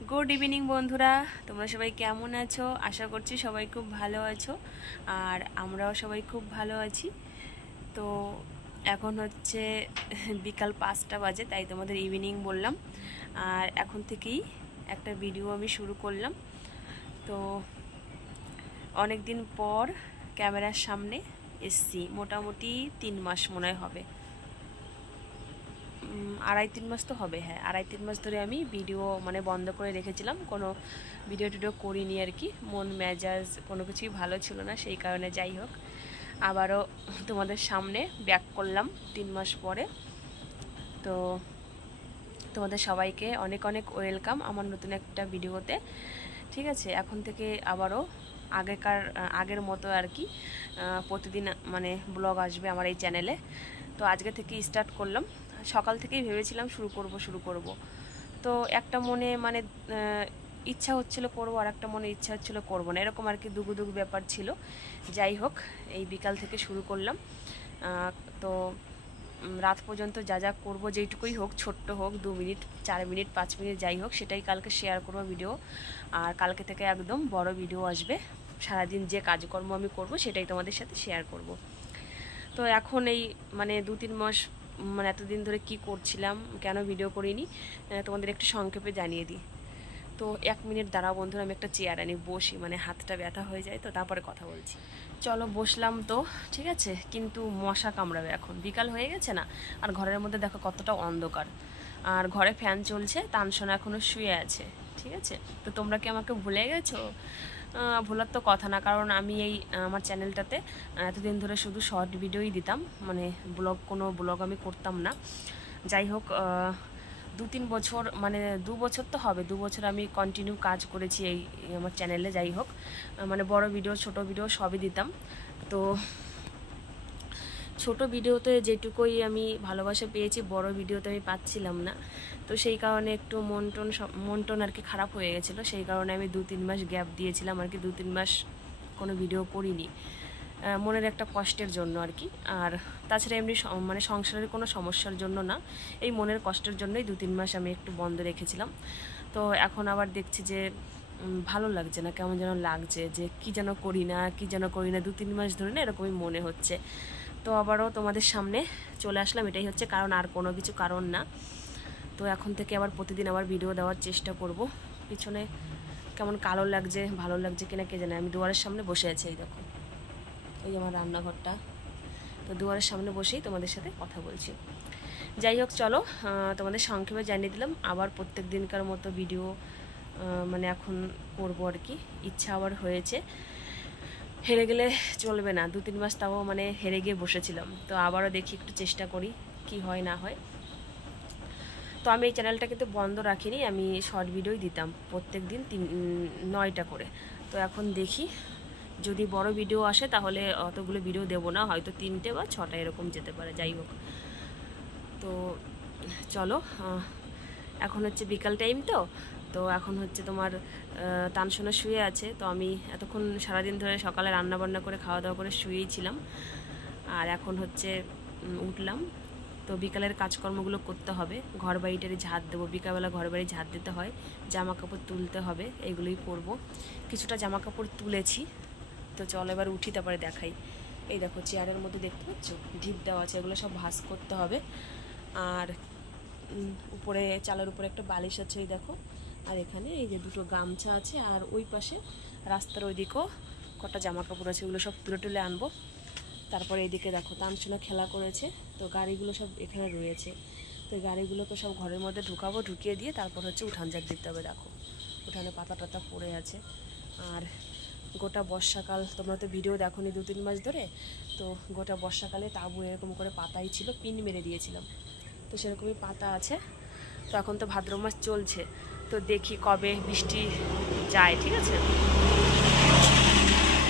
Good evening বন্ধুরা, তোমরা সবাই কেমন আছো? আশা করছি সবাই খুব ভালো আছো, আর আমরাও সবাই খুব ভালো আছি। তো এখন হচ্ছে বিকাল 5টা বাজে, তাই তোমাদের ইভিনিং বললাম। আর এখন থেকেই একটা ভিডিও আমি শুরু করলাম। তো অনেক দিন পর ক্যামেরার সামনে এসছি, মোটামুটি 3 মাস মনে হবে, 2.5-3 মাস তো হবে। হ্যাঁ, 2.5-3 মাস ধরে আমি ভিডিও বন্ধ করে রেখেছিলাম, কোনো ভিডিও করিনি আর কি। মন মেজাজ কোনো কিছুই ভালো ছিল না, সেই কারণে যাই হোক আবারও তোমাদের সামনে ব্যাক করলাম 3 মাস পরে। তো তোমাদের সবাইকে অনেক অনেক ওয়েলকাম আমার নতুন একটা ভিডিওতে। ঠিক আছে, এখন থেকে আবারও আগের মতো আর কি প্রতিদিন ব্লগ আসবে আমার এই চ্যানেলে। তো আজকে থেকে স্টার্ট করলাম। সকাল থেকেই ভেবেছিলাম শুরু করব। তো একটা মনে ইচ্ছা হচ্ছিল করবো, আর একটা মনে ইচ্ছা হচ্ছিল করবো না, এরকম আর কি দুগু ব্যাপার ছিল। যাই হোক, এই বিকাল থেকে শুরু করলাম। তো রাত পর্যন্ত যা যা করবো, যেইটুকুই হোক, ছোট্ট হোক, 2 মিনিট 4 মিনিট 5 মিনিট যাই হোক, সেটাই কালকে শেয়ার করবো ভিডিও। আর কালকে থেকে একদম বড় ভিডিও আসবে, সারাদিন যে কাজকর্ম আমি করব সেটাই তোমাদের সাথে শেয়ার করব। তো এখন এই 2-3 মাস এতদিন ধরে কি করছিলাম, কেন ভিডিও করিনি, তোমাদের একটু সংক্ষেপে জানিয়ে দিই। তো 1 মিনিট দাঁড়াও বন্ধুরা, আমি একটা চেয়ার আনি, বসি, হাতটা ব্যথা হয়ে যায়, তো তারপরে কথা বলছি। চলো বসলাম তো, ঠিক আছে, কিন্তু মশা কামড়াবে, এখন বিকাল হয়ে গেছে না। আর ঘরের মধ্যে দেখো কতটা অন্ধকার, আর ঘরে ফ্যান চলছে, তানসোনা এখনও শুয়ে আছে। ঠিক আছে, তো তোমরা কি আমাকে ভুলে গেছো? ভোলার তো কথা না, কারণ আমি এই আমার চ্যানেলটাতে এতদিন ধরে শুধু শর্ট ভিডিওই দিতাম, কোনো ব্লগ আমি করতাম না। যাই হোক, 2-3 বছর 2 বছর তো হবে, 2 বছর আমি কন্টিনিউ কাজ করেছি এই আমার চ্যানেলে। যাই হোক, বড় ভিডিও ছোট ভিডিও সবই দিতাম। তো ছোট ভিডিওতে যেটুকুই আমি ভালোবাসা পেয়েছি, বড় ভিডিওতে আমি পাচ্ছিলাম না। তো সেই কারণে একটু মন টন আর কি খারাপ হয়ে গেছিলো, সেই কারণে আমি 2-3 মাস গ্যাপ দিয়েছিলাম আর কি, 2-3 মাস কোনো ভিডিও করিনি, মনের একটা কষ্টের জন্য আর কি। আর তাছাড়া এমনি সংসারের কোনো সমস্যার জন্য না, এই মনের কষ্টের জন্যই 2-3 মাস আমি একটু বন্ধ রেখেছিলাম। তো এখন আবার দেখছি যে ভালো লাগছে না, কেমন যেন লাগছে, যে কি যেন করি না 2-3 মাস ধরে না এরকমই মনে হচ্ছে। তো আবারও তোমাদের সামনে চলে আসলাম, এটাই হচ্ছে কারণ, আর কোনো কিছু কারণ না। তো এখন থেকে আবার প্রতিদিন আবার ভিডিও দেওয়ার চেষ্টা করব। পিছনে কেমন কালো লাগছে, ভালো লাগছে কিনা কে জানে। আমি দুয়ারের সামনে বসে আছি, এই দেখো, এই আমার রান্নাঘরটা। তো দুয়ারের সামনে বসেই তোমাদের সাথে কথা বলছি। যাই হোক, চলো তোমাদের সংক্ষেপে জানিয়ে দিলাম। আবার প্রত্যেক দিনকার মতো ভিডিও এখন করবো আর কি, ইচ্ছা আবার হয়েছে। হেরে গেলে চলবে না, 2-3 মাস তাও হেরে গিয়ে বসেছিলাম। তো আবারও দেখি, একটু চেষ্টা করি কি হয় না হয়। তো আমি এই চ্যানেলটা কিন্তু বন্ধ রাখিনি, আমি শর্ট ভিডিওই দিতাম প্রত্যেক দিন 9টা করে। তো এখন দেখি যদি বড় ভিডিও আসে তাহলে অতগুলো ভিডিও দেবো না, হয়তো 3টে বা 6টা এরকম যেতে পারে। যাই হোক, তো চলো, এখন হচ্ছে বিকাল টাইম, তো এখন হচ্ছে তোমার তানসোনা শুয়ে আছে। তো আমি এতক্ষণ সারাদিন ধরে সকালে রান্নাবান্না করে খাওয়া দাওয়া করে শুয়েই ছিলাম, আর এখন হচ্ছে উঠলাম। তো বিকালের কাজকর্মগুলো করতে হবে, ঘর বাড়িটারে ঝাঁট দেবো, বিকালবেলা ঘর বাড়ি ঝাঁট দিতে হয়, জামা কাপড় তুলতে হবে, এগুলোই করব। কিছুটা জামা কাপড় তুলেছি, তো চল এবার উঠি, তারপরে দেখাই। এই দেখো চেয়ারের মধ্যে দেখতে পাচ্ছ ঢিপ দেওয়া আছে, এগুলো সব ভাঁজ করতে হবে। আর উপরে চালের উপরে একটা বালিশ আছে, এই দেখো। আর এখানে এই যে 2টো গামছা আছে, আর ওই পাশে রাস্তার ওইদিকেও কটা জামা কাপড় আছে, ওগুলো সব তুলে আনবো। তারপরে এইদিকে দেখো তানসোনা খেলা করেছে, তো গাড়িগুলো সব এখানে রয়েছে, তো এই গাড়িগুলোকে সব ঘরের মধ্যে ঢুকাবো, ঢুকিয়ে দিয়ে তারপর হচ্ছে উঠান ঝাড় দিতে হবে। দেখো উঠানে পাতা টাতা পড়ে আছে। আর গোটা বর্ষাকাল তোমরা তো ভিডিও দেখো নি 2-3 মাস ধরে, তো গোটা বর্ষাকালে তাবু এরকম করে পাতাই ছিল, পিন মেরে দিয়েছিলাম, তো সেরকমই পাতা আছে। তো এখন তো ভাদ্র মাস চলছে, তো দেখি কবে বৃষ্টি যায়। ঠিক আছে,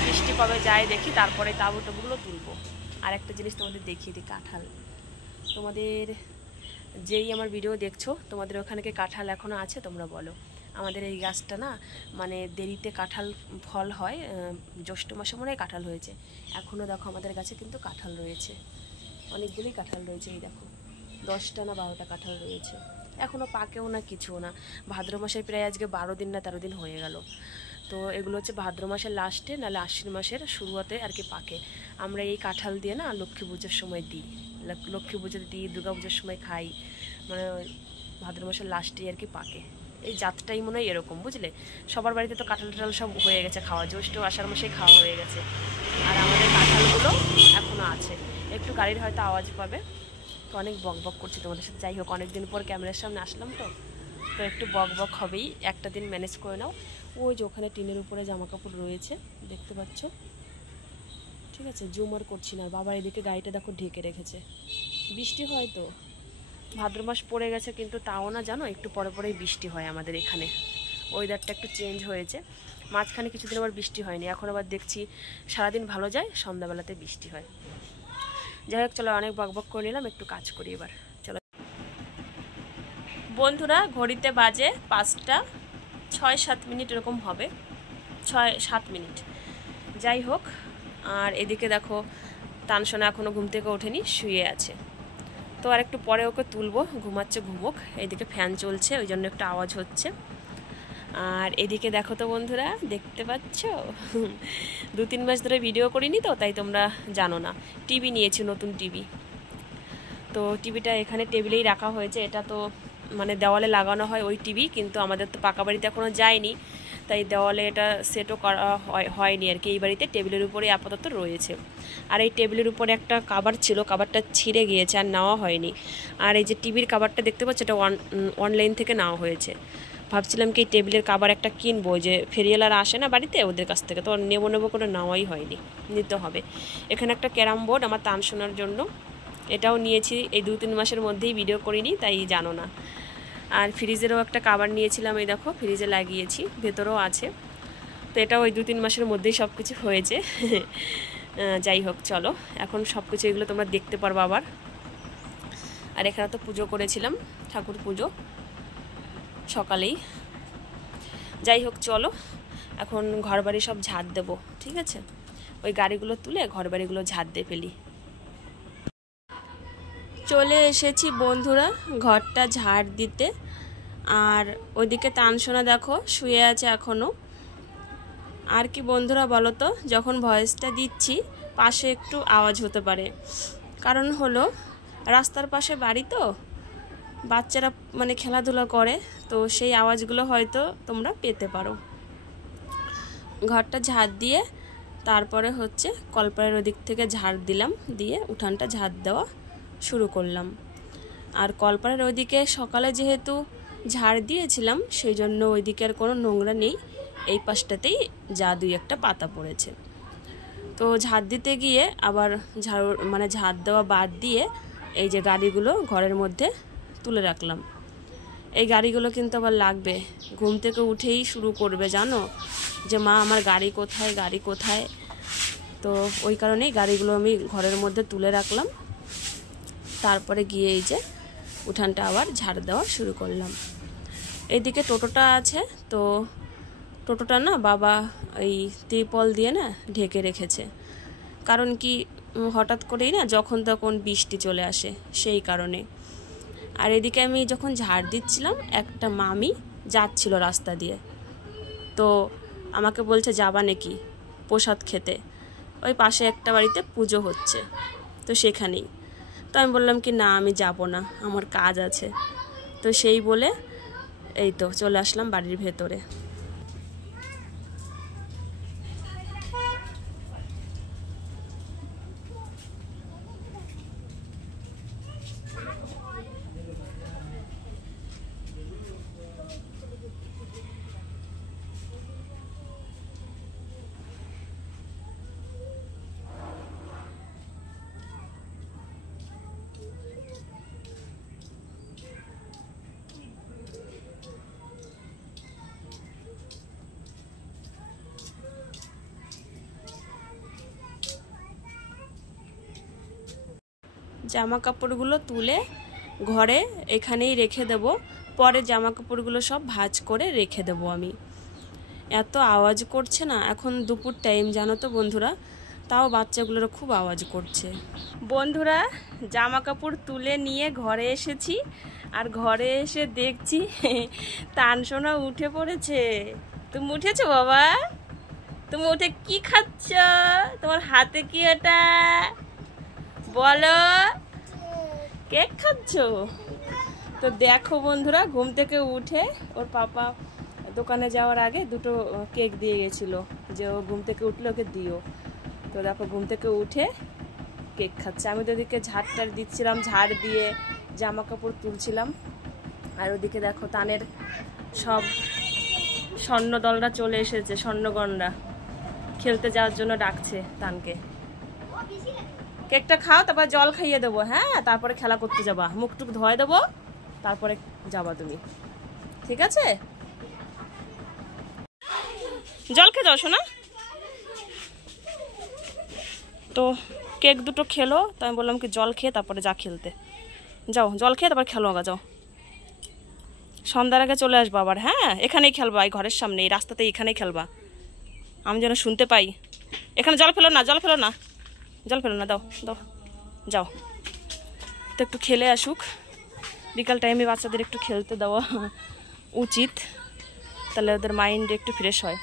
বৃষ্টি কবে যায় দেখি, তারপরে তাবু টাবুগুলো তুলবো। আর একটা জিনিস তোমাদের দেখিয়ে দিই, কাঁঠাল। তোমাদের যেই আমার ভিডিও দেখছো, তোমাদের ওখানে কি কাঁঠাল এখনও আছে? তোমরা বলো। আমাদের এই গাছটা না দেরিতে কাঁঠাল ফল হয়, জ্যৈষ্ঠ মাসে মনে হয় কাঁঠাল হয়েছে। এখনও দেখো আমাদের গাছে কিন্তু কাঁঠাল রয়েছে, অনেকগুলোই কাঁঠাল রয়েছে। এই দেখো 10টা না 12টা কাঁঠাল রয়েছে। এখনও পাকেও না, কিছুও না। ভাদ্র মাসের প্রায় আজকে 12 দিন না 13 দিন হয়ে গেল। তো এগুলো হচ্ছে ভাদ্র মাসের লাস্টে নাহলে আশ্বিন মাসের শুরুতে আর কি পাকে। আমরা এই কাঁঠাল দিয়ে না লক্ষ্মী পুজোর সময় দিই, লক্ষ্মী পুজোতে দিই, দুর্গা পুজোর সময় খাই, মানে ভাদ্র মাসের লাস্টেই আর কি পাকে। এই জাতটাই মনে হয় এরকম, বুঝলে। সবার বাড়িতে তো কাঁঠাল টাঠাল সব হয়ে গেছে খাওয়া, জ্যৈষ্ঠ আষাঢ় মাসেই খাওয়া হয়ে গেছে, আর আমাদের কাঁঠালগুলো এখনও আছে। একটু গাড়ির হয়তো আওয়াজ পাবে, তো অনেক বক বক করছি তোমাদের সাথে। যাই হোক, অনেকদিন পর ক্যামেরার সামনে আসলাম, তো একটু বক বক হবেই, একটা দিন ম্যানেজ করে নাও। ওই যে ওখানে টিনের উপরে জামা কাপড় রয়েছে, দেখতে পাচ্ছ, ঠিক আছে, জুমার করছি না। বাবার এদিকে গাড়িটা দেখো ঢেকে রেখেছে, বৃষ্টি হয় তো, ভাদ্র মাস পড়ে গেছে, কিন্তু তাও না জানো একটু পরে পরেই বৃষ্টি হয় আমাদের এখানে। ওয়েদারটা একটু চেঞ্জ হয়েছে, মাঝখানে কিছুদিন আবার বৃষ্টি হয়নি, এখন আবার দেখছি সারাদিন ভালো যায়, সন্ধ্যাবেলাতে বৃষ্টি হয়। যাই হোক, চলো অনেক বক বক করে নিলাম, একটু কাজ করি এবার। চলো বন্ধুরা, ঘড়িতে বাজে 5টা 6-7 মিনিট এরকম হবে, 6-7 মিনিট। যাই হোক, আর এদিকে দেখো তানসোনা এখনও ঘুম থেকে ওঠেনি, শুয়ে আছে। তো আর একটু পরে ওকে তুলবো, ঘুমাচ্ছে, ঘুমোক। এইদিকে ফ্যান চলছে, ওই জন্য একটু আওয়াজ হচ্ছে। আর এদিকে দেখো তো বন্ধুরা, দেখতে পাচ্ছ 2-3 মাস ধরে ভিডিও করিনি তো, তাই তোমরা জানো না। টিভি নিয়েছি, নতুন টিভি। তো টিভিটা এখানে টেবিলেই রাখা হয়েছে। এটা তো মানে দেওয়ালে লাগানো হয় ওই টিভি, কিন্তু আমাদের তো পাকা বাড়িতে এখনও যায়নি, তাই দেওয়ালে এটা সেটও করা হয়নি আর কি। এই বাড়িতে টেবিলের উপরে আপাতত রয়েছে। আর এই টেবিলের উপরে একটা কাভার ছিল, কাভারটা ছিঁড়ে গিয়েছে, আর নেওয়া হয়নি। আর এই যে টিভির কাভারটা দেখতে পাচ্ছ, এটা অনলাইন থেকে নেওয়া হয়েছে। ভাবছিলাম কি এই টেবিলের কাভার একটা কিনবো, যে ফেরিওয়ালারা আসে না বাড়িতে, ওদের কাছ থেকে, তো নেবো করে নেওয়াই হয়নি, নিতে হবে। এখানে একটা ক্যারাম বোর্ড আমার তানসোনার জন্য, এটাও নিয়েছি। এই 2-3 মাসের মধ্যেই ভিডিও করিনি, তাই জানো না। আর ফ্রিজেরও একটা কাভার নিয়েছিলাম, এই দেখো ফ্রিজে লাগিয়েছি, ভেতরেও আছে। তো এটাও ওই 2-3 মাসের মধ্যেই সব কিছু হয়েছে। যাই হোক, চলো এখন সব কিছু এগুলো তোমরা দেখতে পারবো আবার। আর এখানে তো পুজো করেছিলাম, ঠাকুর পুজো সকালেই। যাই হোক, চলো এখন ঘর বাড়ি সব ঝাড় দেবো, ঠিক আছে। ওই গাড়িগুলো তুলে ঘর বাড়িগুলো ঝাড় দিয়ে ফেলি। চলে এসেছি বন্ধুরা ঘরটা ঝাড় দিতে। আর ওইদিকে তানসোনা দেখো শুয়ে আছে এখনও। আর কি বন্ধুরা বলো তো, যখন ভয়েসটা দিচ্ছি পাশে একটু আওয়াজ হতে পারে, কারণ হলো রাস্তার পাশে বাড়ি তো, বাচ্চারা মানে খেলাধুলা করে, তো সেই আওয়াজগুলো হয়তো তোমরা পেতে পারো। ঘরটা ঝাড় দিয়ে তারপরে হচ্ছে কলপাড়ের ওদিক থেকে ঝাড় দিলাম, দিয়ে উঠানটা ঝাড় দেওয়া শুরু করলাম। আর কলপাড়ের ওইদিকে সকালে যেহেতু ঝাড় দিয়েছিলাম, সেই জন্য ওইদিকে আর কোনো নোংরা নেই, এই পাশটাতেই যা 2-1টা পাতা পড়েছে। তো ঝাড় দিতে গিয়ে আবার ঝাড় দেওয়া বাদ দিয়ে এই যে গাড়িগুলো ঘরের মধ্যে তুলে রাখলাম। এই গাড়িগুলো কিন্তু আবার লাগবে, ঘুম থেকে উঠেই শুরু করবে জানো, যে মা আমার গাড়ি কোথায়, গাড়ি কোথায়। তো ওই কারণেই গাড়িগুলো আমি ঘরের মধ্যে তুলে রাখলাম। তারপরে গিয়ে এই যে উঠানটা আবার ঝাড় দেওয়া শুরু করলাম। এইদিকে টোটোটা আছে, তো টোটোটা না বাবা এই ত্রিপল দিয়ে না ঢেকে রেখেছে, কারণ কি হঠাৎ করেই না যখন তখন বৃষ্টি চলে আসে, সেই কারণে। আর এদিকে আমি যখন ঝাড় দিচ্ছিলাম, একটা মামি যাচ্ছিল রাস্তা দিয়ে, তো আমাকে বলছে যাবা নাকি প্রসাদ খেতে, ওই পাশে একটা বাড়িতে পুজো হচ্ছে, তো সেখানেই। তো আমি বললাম কি না, আমি যাব না, আমার কাজ আছে। তো সেই বলে এই তো চলে আসলাম বাড়ির ভেতরে। জামা কাপড়গুলো তুলে ঘরে এখানেই রেখে দেব, পরে জামা কাপড়গুলো সব ভাঁজ করে রেখে দেব আমি। এত আওয়াজ করছে না, এখন দুপুর টাইম জানো তো বন্ধুরা, তাও বাচ্চাগুলোর খুব আওয়াজ করছে। বন্ধুরা জামা কাপড় তুলে নিয়ে ঘরে এসেছি, আর ঘরে এসে দেখছি তানসোনা উঠে পড়েছে। তুমি উঠেছো বাবা? তুমি উঠে কি খাচ্ছ? তোমার হাতে কি এটা বলো? কেক খাচ্ছ? তো দেখো বন্ধুরা, ঘুম থেকে উঠে ওর পাপা দোকানে যাওয়ার আগে দুটো কেক দিয়ে গেছিলো যে ও ঘুম থেকে উঠলে ওকে দিও। তো দেখো ঘুম থেকে উঠে কেক খাচ্ছে। আমি তো ওদিকে ঝাড়টার দিচ্ছিলাম, ঝাড় দিয়ে জামা কাপড় তুলছিলাম। আর ওদিকে দেখো তানের সব স্বর্ণদলরা চলে এসেছে, স্বর্ণগণরা খেলতে যাওয়ার জন্য ডাকছে তানকে। কেকটা খাও, তারপর জল খাইয়ে দেবো। হ্যাঁ, তারপরে খেলা করতে যাবা, মুখ টুক ধোয় দেবো, তারপরে যাবা তুমি, ঠিক আছে? জল খেয়ে যাও শোনা। তো কেক দুটো খেলো, তো আমি বললাম কি জল খেয়ে তারপরে যা খেলতে যাও, জল খেয়ে তারপর খেলো গা, যাও। সন্ধ্যার আগে চলে আসবো আবার। হ্যাঁ, এখানেই খেলবা, এই ঘরের সামনে, এই রাস্তাতে এখানেই খেলবা, আমি যেন শুনতে পাই। এখানে জল ফেলো না, জল ফেলো না, জল ফেলো না, দাও দাও, যাও। তো একটু খেলে আসুক, বিকাল টাইমে বাচ্চাদের একটু খেলতে দেওয়া উচিত, তাহলে ওদের মাইন্ড একটু ফ্রেশ হয়।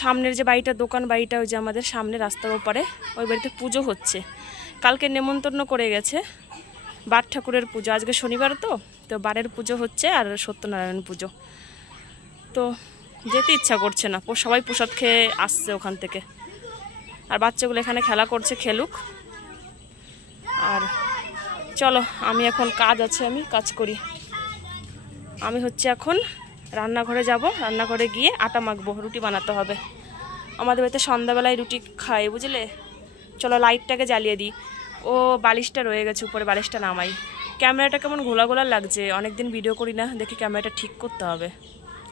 সামনের যে বাড়িটা, দোকান বাড়িটা, ওই যে আমাদের সামনে রাস্তার ওপারে, ওই বাড়িতে পুজো হচ্ছে। কালকে নেমন্তন্ন করে গেছে, বার ঠাকুরের পুজো। আজকে শনিবার, তো বারের পুজো হচ্ছে আর সত্যনারায়ণ পুজো। তো যেতে ইচ্ছা করছে না, সবাই প্রসাদ খেয়ে আসছে ওখান থেকে। আর বাচ্চাগুলো এখানে খেলা করছে, খেলুক। আর চলো, আমি এখন কাজ আছে, আমি কাজ করি। আমি হচ্ছে এখন রান্নাঘরে যাব, রান্নাঘরে গিয়ে আটা মাখবো, রুটি বানাতে হবে। আমাদের বাড়িতে সন্ধ্যাবেলায় রুটি খাই, বুঝলে। চলো লাইটটাকে জ্বালিয়ে দিই। ও বালিশটা রয়ে গেছে, উপরে বালিশটা নামাই। ক্যামেরাটা কেমন ঘোলা ঘোলা লাগছে, অনেকদিন ভিডিও করি না, দেখি ক্যামেরাটা ঠিক করতে হবে,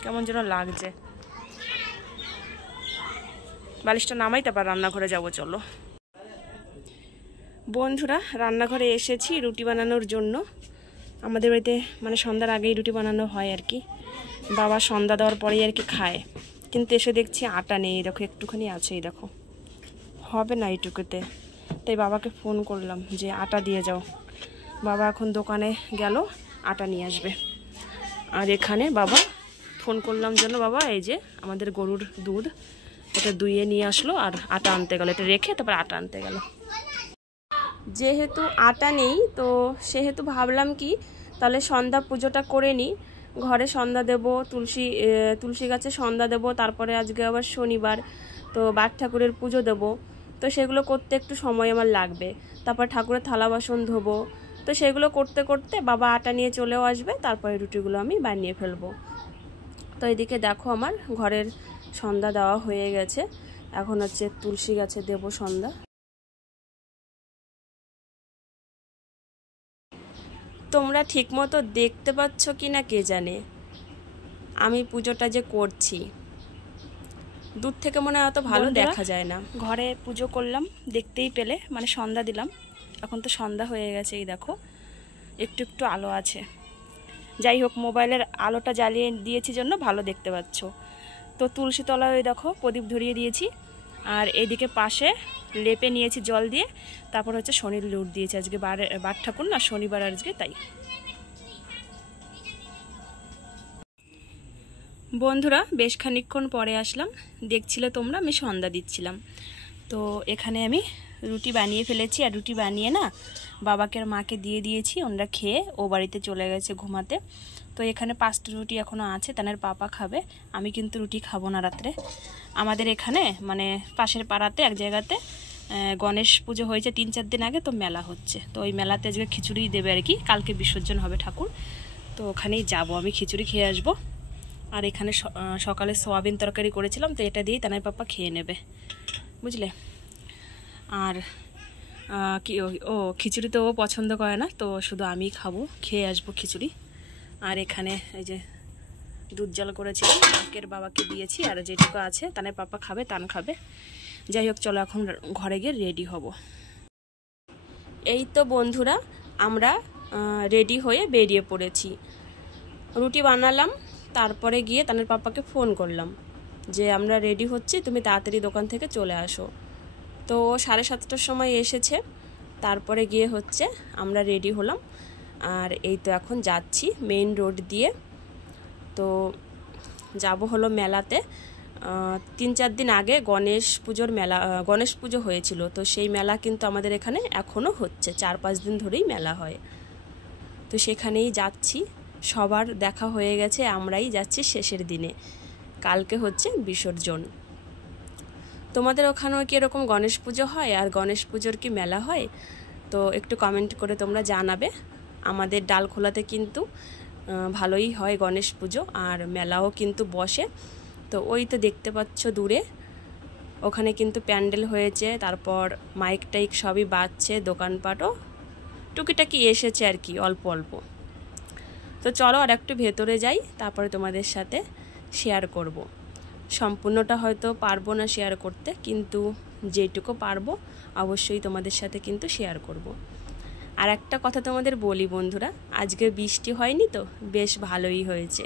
কেমন যেন লাগছে। বালিশটা নামাই, তারপর রান্নাঘরে যাব। চলো বন্ধুরা, রান্নাঘরে এসেছি রুটি বানানোর জন্য। আমাদের বাড়িতে মানে সন্ধ্যার আগেই রুটি বানানো হয় আর কি, বাবা সন্ধ্যা দেওয়ার পরেই আর কি খায়। কিন্তু এসে দেখছি আটা নেই, দেখো একটুখানি আছে, এই দেখো, হবে না এইটুকুতে। তাই বাবাকে ফোন করলাম যে আটা দিয়ে যাও। বাবা এখন দোকানে গেল, আটা নিয়ে আসবে। আর এখানে বাবা ফোন করলাম জন্য বাবা এই যে আমাদের গরুর দুধ, এটা দুইয়ে নিয়ে আসলো আর আটা আনতে গেল, এটা রেখে তারপর আটা আনতে গেল। যেহেতু আটা নেই, তো সেহেতু ভাবলাম কি তাহলে সন্ধ্যা পুজোটা করে নিই। ঘরে সন্ধ্যা দেব, তুলসী গাছে সন্ধ্যা দেব, তারপরে আজকে আবার শনিবার, তো বার ঠাকুরের পুজো দেব। তো সেগুলো করতে একটু সময় আমার লাগবে। তারপর ঠাকুরের থালা বাসন ধোবো। তো সেগুলো করতে করতে বাবা আটা নিয়ে চলেও আসবে, তারপরে রুটিগুলো আমি বানিয়ে ফেলবো। তো এদিকে দেখো আমার ঘরের সন্ধ্যা দেওয়া হয়ে গেছে, এখন হচ্ছে তুলসী গাছে দেব সন্ধ্যা। তোমরা ঠিকমতো দেখতে পাচ্ছ কি না কে জানে, আমি পুজোটা যে করছি দূর থেকে মনে হয় অত ভালো দেখা যায় না। ঘরে পুজো করলাম, দেখতেই পেলে, মানে সন্ধ্যা দিলাম। এখন তো সন্ধ্যা হয়ে গেছে, এই দেখো একটু একটু আলো আছে। যাই হোক, মোবাইলের আলোটা জ্বালিয়ে দিয়েছি জন্য ভালো দেখতে পাচ্ছ। তো তুলসী তলায় ওই দেখো প্রদীপ ধরিয়ে দিয়েছি। আর এইদিকে পাশে লেপে নিয়েছি জল দিয়ে। তারপর হচ্ছে শনির লুট দিয়েছি, আজকে বার ঠাকুর না, শনিবার আজকে, তাই। বন্ধুরা, বেশ খানিকক্ষণ পরে আসলাম, দেখছিলে তোমরা আমি সন্ধ্যা দিচ্ছিলাম। তো এখানে আমি রুটি বানিয়ে ফেলেছি, আর রুটি বানিয়ে না বাবাকে আর মাকে দিয়ে দিয়েছি, ওনারা খেয়ে ও বাড়িতে চলে গেছে ঘুমাতে। তো এখানে 5টা রুটি এখনও আছে, তানের পাপা খাবে, আমি কিন্তু রুটি খাবো না রাত্রে। আমাদের এখানে মানে পাশের পাড়াতে এক জায়গাতে গণেশ পুজো হয়েছে 3-4 দিন আগে, তো মেলা হচ্ছে। তো ওই মেলাতে আজকে খিচুড়ি দেবে আর কি, কালকে বিসর্জন হবে ঠাকুর। তো ওখানেই যাব, আমি খিচুড়ি খেয়ে আসবো। আর এখানে সকালে সোয়াবিন তরকারি করেছিলাম, তো এটা দিয়েই তানার পাপা খেয়ে নেবে, বুঝলে। আর খিচুড়ি তো ও পছন্দ করে না, তো শুধু আমি খাবো, খেয়ে আসবো খিচুড়ি। আর এখানে এই যে দুধ জল করেছিলাম, কাকের বাবাকে দিয়েছি, আর যেটুকু আছে তানের পাপা খাবে, তান খাবে। যাই হোক, চলো এখন ঘরে গিয়ে রেডি হব। এই তো বন্ধুরা, আমরা রেডি হয়ে বেরিয়ে পড়েছি। রুটি বানালাম, তারপরে গিয়ে তানের পাপাকে ফোন করলাম যে আমরা রেডি হচ্ছি, তুমি তাড়াতাড়ি দোকান থেকে চলে আসো। তো 7:30টার সময় এসেছে। তারপরে গিয়ে হচ্ছে আমরা রেডি হলাম। আর এই তো এখন যাচ্ছি মেইন রোড দিয়ে। তো যাব হলো মেলাতে। 3-4 দিন আগে গণেশ পুজো হয়েছিল, তো সেই মেলা কিন্তু আমাদের এখানে এখনও হচ্ছে, 4-5 দিন ধরেই মেলা হয়। তো সেখানেই যাচ্ছি, সবার দেখা হয়ে গেছে, আমরাই যাচ্ছি শেষের দিনে। কালকে হচ্ছে বিসর্জন। তোমাদের ওখানেও কি এরকম গণেশ পুজো হয় আর গণেশ পুজোর কি মেলা হয়? তো একটু কমেন্ট করে তোমরা জানাবে। আমাদের ডালখোলাতে কিন্তু ভালোই হয় গণেশ পুজো, আর মেলাও কিন্তু বসে। তো ওই তো দেখতে পাচ্ছ দূরে, ওখানে কিন্তু প্যান্ডেল হয়েছে, তারপর মাইক টাইক সবই বাজছে, দোকানপাটও টুকিটাকি এসেছে আর কি, অল্প অল্প। তো চলো আর একটু ভেতরে যাই, তারপরে তোমাদের সাথে শেয়ার করব। সম্পূর্ণটা হয়তো পারবো না শেয়ার করতে, কিন্তু যেটুকু পারবো অবশ্যই তোমাদের সাথে কিন্তু শেয়ার করব। আর একটা কথা তোমাদের বলি বন্ধুরা, আজকে বৃষ্টি হয়নি তো বেশ ভালোই হয়েছে।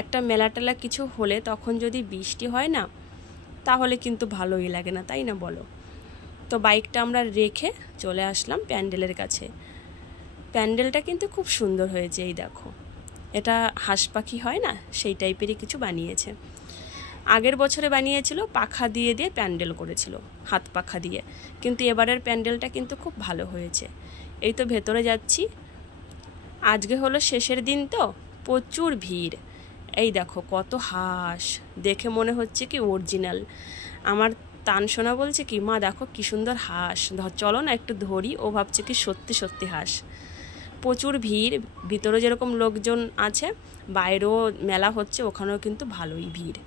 একটা মেলা টেলা কিছু হলে তখন যদি বৃষ্টি হয় না, তাহলে কিন্তু ভালোই লাগে না, তাই না বলো? তো বাইকটা আমরা রেখে চলে আসলাম প্যান্ডেলের কাছে। প্যান্ডেলটা কিন্তু খুব সুন্দর হয়েছে, এই দেখো, এটা হাঁস পাখি হয় না, সেই টাইপেরই কিছু বানিয়েছে। আগের বছরে বানিয়েছিল পাখা দিয়ে দিয়ে প্যান্ডেল করেছিল, হাত পাখা দিয়ে, কিন্তু এবারের প্যান্ডেলটা কিন্তু খুব ভালো হয়েছে। এই তো ভেতরে যাচ্ছি। আজকে হলো শেষের দিন, তো প্রচুর ভিড়। এই দেখো কত হাঁস, দেখে মনে হচ্ছে কি অরিজিনাল। আমার তানসোনা বলছে কি, মা দেখো কি সুন্দর হাঁস, চলো না একটু ধরি। ও ভাবছে কি সত্যি সত্যি হাঁস। প্রচুর ভিড়, ভিতরে যেরকম লোকজন আছে, বাইরেও মেলা হচ্ছে, ওখানেও কিন্তু ভালোই ভিড়।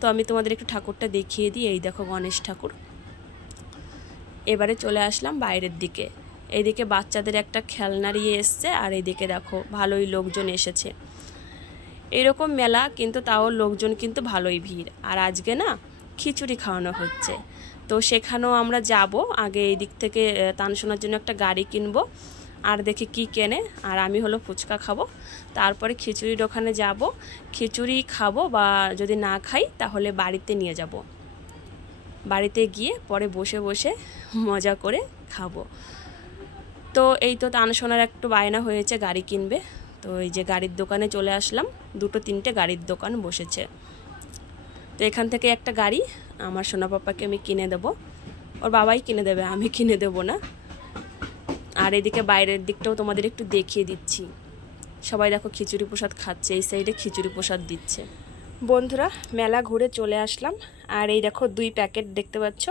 তো আমি তোমাদের একটু ঠাকুরটা দেখিয়ে দিই। এই দেখো গণেশ ঠাকুর। এবারে চলে আসলাম বাইরের দিকে। এইদিকে বাচ্চাদের একটা খেলনা নিয়ে এসছে, আর এইদিকে দেখো ভালোই লোকজন এসেছে। এরকম মেলা কিন্তু তাও লোকজন কিন্তু ভালোই ভিড়। আর আজকে না খিচুড়ি খাওয়ানো হচ্ছে, তো সেখানেও আমরা যাব। আগে এই দিক থেকে তানসোনার জন্য একটা গাড়ি কিনবো, আর দেখি কি কেনে। আর আমি হলো ফুচকা খাবো, তারপরে খিচুড়ির ওখানে যাব, খিচুড়ি খাবো, বা যদি না খাই তাহলে বাড়িতে নিয়ে যাব। বাড়িতে গিয়ে পরে বসে বসে মজা করে খাবো। তো এই তো তানসোনার একটু বায়না হয়েছে গাড়ি কিনবে, তো এই যে গাড়ির দোকানে চলে আসলাম। 2-3টে গাড়ির দোকান বসেছে। তো এখান থেকে একটা গাড়ি আমার সোনা পাপাকে আমি কিনে দেবো, ওর বাবাই কিনে দেবে, আমি কিনে দেবো না। আর এদিকে বাইরের দিকটাও তোমাদের একটু দেখিয়ে দিচ্ছি। সবাই দেখো খিচুড়ি প্রসাদ খাচ্ছে, এই সাইডে খিচুড়ি প্রসাদ দিচ্ছে। বন্ধুরা মেলা ঘুরে চলে আসলাম, আর এই দেখো 2 প্যাকেট দেখতে পাচ্ছ,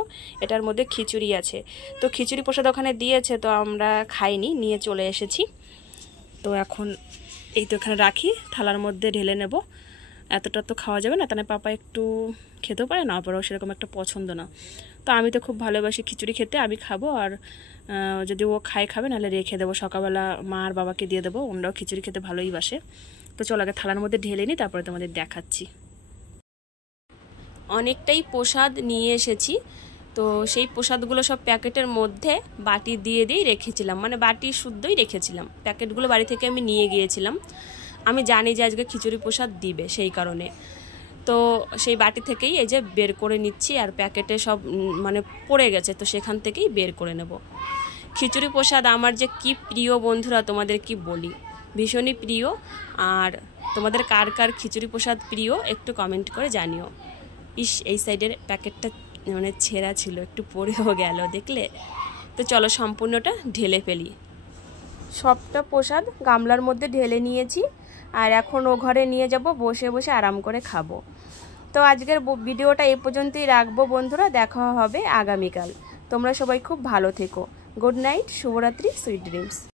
এটার মধ্যে খিচুড়ি আছে। তো খিচুড়ি প্রসাদ ওখানে দিয়েছে, তো আমরা খাইনি, নিয়ে চলে এসেছি। তো এখন এই তো এখানে রাখি, থালার মধ্যে ঢেলে নেব। এতটা তো খাওয়া যাবে না, তাহলে পাপা একটু খেতেও পারে না, পরেও সেরকম একটা পছন্দ না। তো আমি তো খুব ভালোবাসি খিচুড়ি খেতে, আমি খাবো। আর যদি ও খাবে, নাহলে রেখে দেবো, সকালবেলা মা আর বাবাকে দিয়ে দেবো, ওনারাও খিচুড়ি খেতে ভালোই বাসে। তো চলো আগে থালার মধ্যে ঢেলে নিই, তারপরে তোমাদের দেখাচ্ছি। অনেকটাই প্রসাদ নিয়ে এসেছি, তো সেই প্রসাদগুলো সব প্যাকেটের মধ্যে বাটি দিয়ে দিয়েই রেখেছিলাম, মানে বাটি শুদ্ধই রেখেছিলাম। প্যাকেটগুলো বাড়ি থেকে আমি নিয়ে গিয়েছিলাম, আমি জানি যে আজকে খিচুড়ি প্রসাদ দিবে, সেই কারণে। তো সেই বাটি থেকেই এই যে বের করে নিচ্ছি, আর প্যাকেটে সব মানে পড়ে গেছে, তো সেখান থেকেই বের করে নেব। খিচুড়ি প্রসাদ আমার যে কি প্রিয় বন্ধুরা, তোমাদের কি বলি, ভীষণই প্রিয়। আর তোমাদের কার কার খিচুড়ি প্রসাদ প্রিয় একটু কমেন্ট করে জানিও। এই সাইডের প্যাকেটটা মানে ছেঁড়া ছিল, একটু পড়েও গেল দেখলে। তো চলো সম্পূর্ণটা ঢেলে ফেলি। সবটা প্রসাদ গামলার মধ্যে ঢেলে নিয়েছি, আর এখন ও ঘরে নিয়ে যাব, বসে বসে আরাম করে খাবো। তো আজকের ভিডিওটা এই পর্যন্তই রাখবো বন্ধুরা, দেখা হবে আগামীকাল। তোমরা সবাই খুব ভালো থেকো। গুড নাইট, শুভরাত্রি, সুইট ড্রিমস।